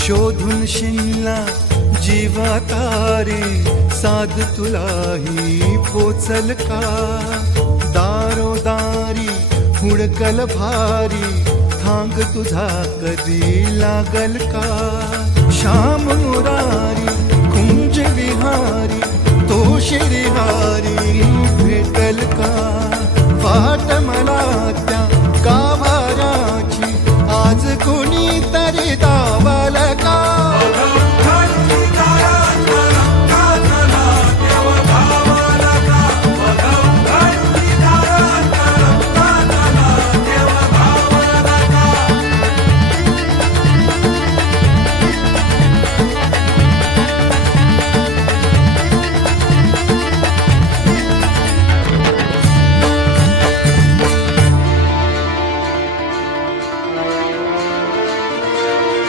शोधून शिनला जीवा तारी, साध तुलाही पोचल का? दारोदारी हुडकल भारी, थांग तुझा कधी लागल का? श्याम मुरारी कुंज विहारी, तो श्रीहारी